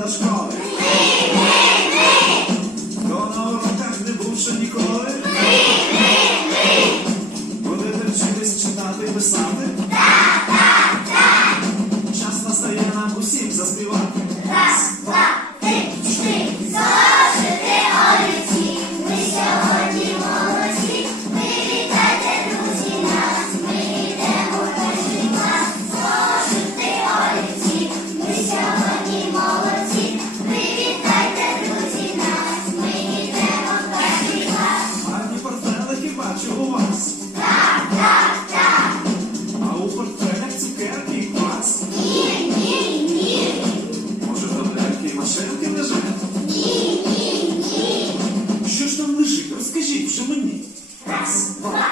до школи. Конор так не був ще ніколи. Будете вчитись читати і писати. Цукерки і квас. Ні, ні, ні. Може, там ляльки і машинки лежать? Ні, ні, ні. Що ж там лежить? Розкажіть вже мені. Раз, два,